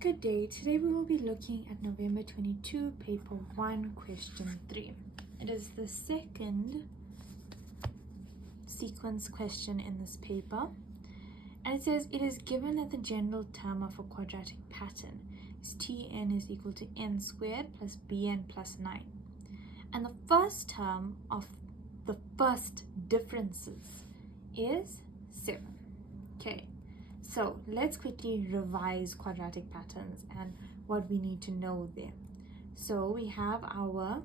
Good day. Today we will be looking at November 22, paper 1, question 3. It is the second sequence question in this paper. And it says, it is given that the general term of a quadratic pattern is Tn is equal to n squared plus bn plus 9. And the first term of the first differences is 7. Okay. So let's quickly revise quadratic patterns and what we need to know there. So we have our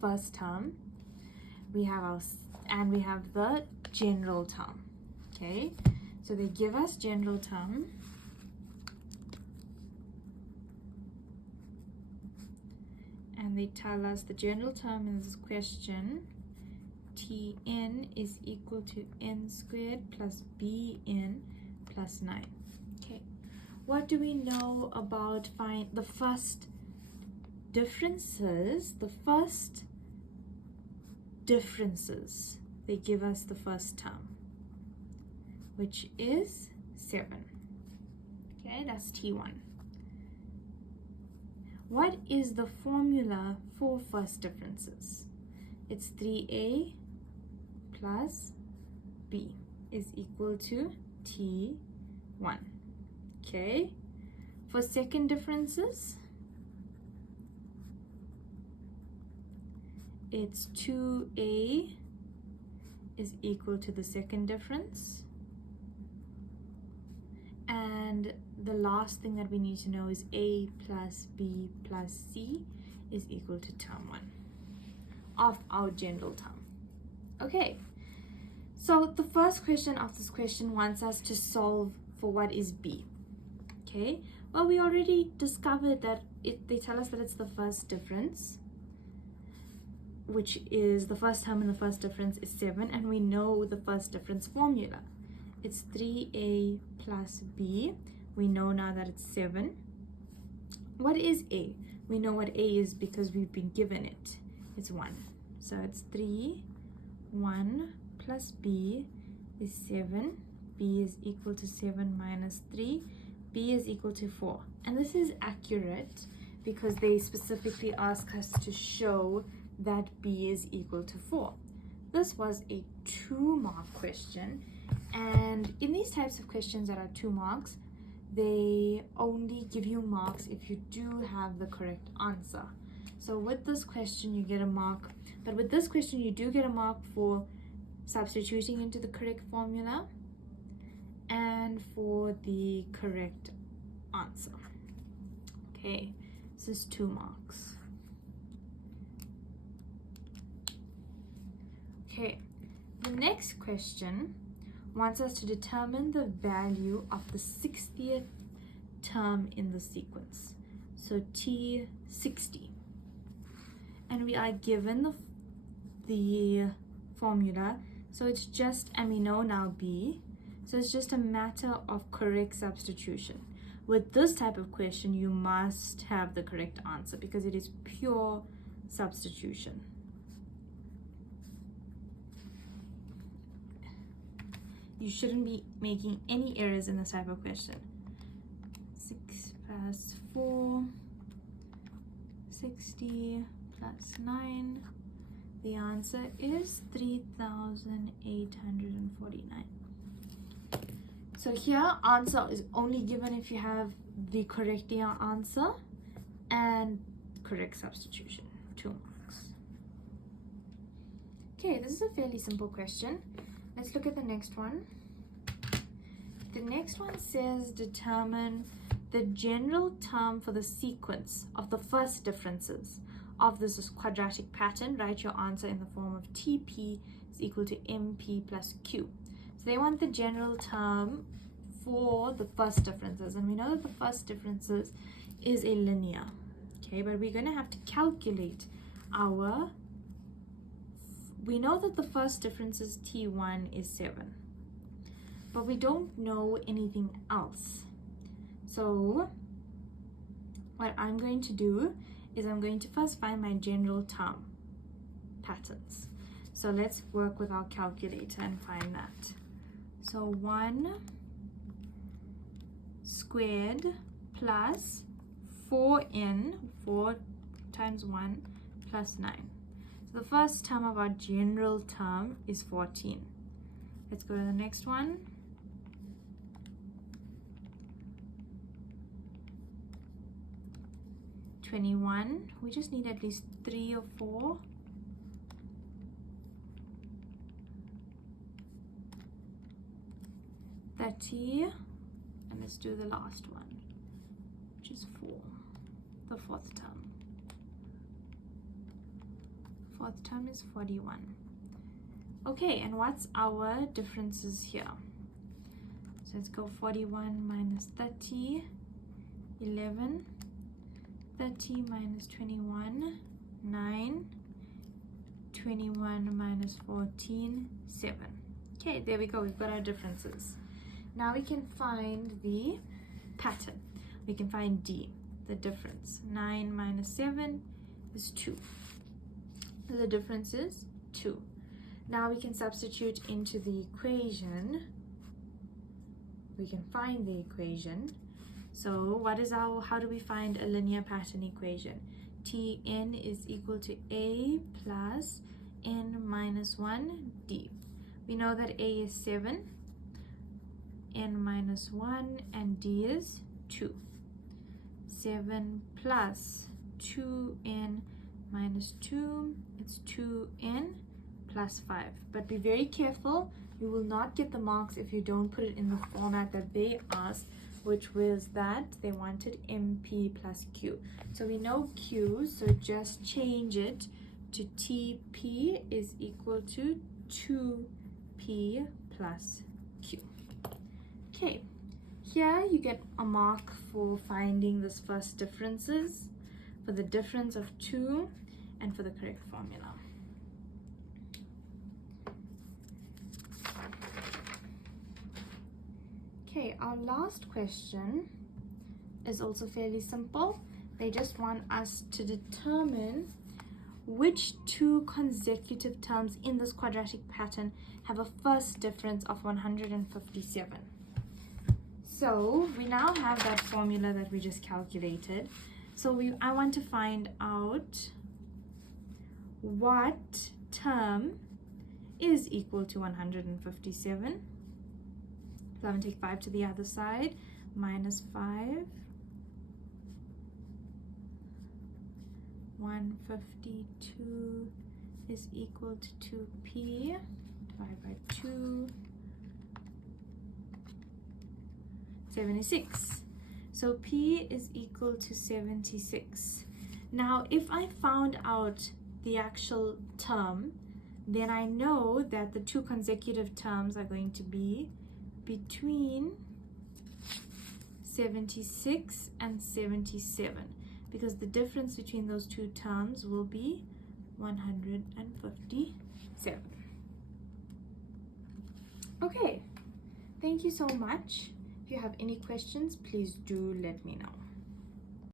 first term, we have the general term. Okay, so they give us general term, and they tell us the general term in this question, Tn is equal to n squared plus bn plus 9. Okay, what do we know about the first differences? The first differences, they give us the first term, which is 7. Okay, that's T1. What is the formula for first differences? It's 3a plus b is equal to T1. Okay, for second differences, it's 2a is equal to the second difference, and the last thing that we need to know is a plus b plus c is equal to term 1 of our general term. Okay, so the first question of this question wants us to solve for what is b. Okay, well, we already discovered that they tell us that it's the first difference, which is the first term in the first difference is 7, and we know the first difference formula. It's 3a plus b. We know now that it's 7. What is a? We know what a is because we've been given it. It's 1. So it's 1 plus b is 7. b is equal to 7 minus 3. b is equal to 4. And this is accurate because they specifically ask us to show that b is equal to 4. This was a 2-mark question, and in these types of questions that are 2 marks, they only give you marks if you do have the correct answer. So with this question you get a mark, but with this question you do get a mark for substituting into the correct formula and for the correct answer. Okay, this is 2 marks. Okay, the next question wants us to determine the value of the 60th term in the sequence. So T60. And we are given the formula. So it's just, and we know now B. So it's just a matter of correct substitution. With this type of question, you must have the correct answer because it is pure substitution. You shouldn't be making any errors in this type of question. 6 plus 4, 60 plus 9. The answer is 3,849. So here, answer is only given if you have the correct answer and correct substitution. 2 marks. Okay, this is a fairly simple question. Let's look at the next one. The next one says determine the general term for the sequence of the first differences of this quadratic pattern. Write your answer in the form of TP is equal to MP plus Q. So they want the general term for the first differences, and we know that the first differences is a linear. Okay, but we're going to have to calculate we know that the first difference is T1 is 7, but we don't know anything else. So what I'm going to do is I'm going to first find my general term patterns. So let's work with our calculator and find that. So 1 squared plus 4n, 4 times 1 plus 9. So the first term of our general term is 14. Let's go to the next one. (21). We just need at least 3 or 4. (30). And let's do the last one, which is 4, the fourth term. Fourth term is 41. Okay, and what's our differences here? So let's go 41 minus 30, 11. 30 minus 21, 9. 21 minus 14, 7. Okay, there we go. We've got our differences. Now we can find the pattern. We can find D, the difference. 9 minus 7 is 2. The difference is 2. Now we can substitute into the equation. We can find the equation. So how do we find a linear pattern equation? Tn is equal to A plus n minus 1 D. We know that A is 7, n minus 1, and D is 2. 7 plus 2n minus 2, it's 2n plus 5. But be very careful, you will not get the marks if you don't put it in the format that they asked, which was that they wanted MP plus Q. So we know Q, so just change it to TP is equal to 2P plus Q. Okay, here you get a mark for finding this first differences, for the difference of 2, and for the correct formula. Okay, our last question is also fairly simple. They just want us to determine which 2 consecutive terms in this quadratic pattern have a first difference of 157. So we now have that formula that we just calculated. So I want to find out what term is equal to 157. So I'm going to take 5 to the other side, minus 5. 152 is equal to 2p divided by 2, 76. So p is equal to 76. Now if I found out the actual term, then I know that the 2 consecutive terms are going to be between 76 and 77, because the difference between those 2 terms will be 157. Okay, thank you so much. If you have any questions, please do let me know.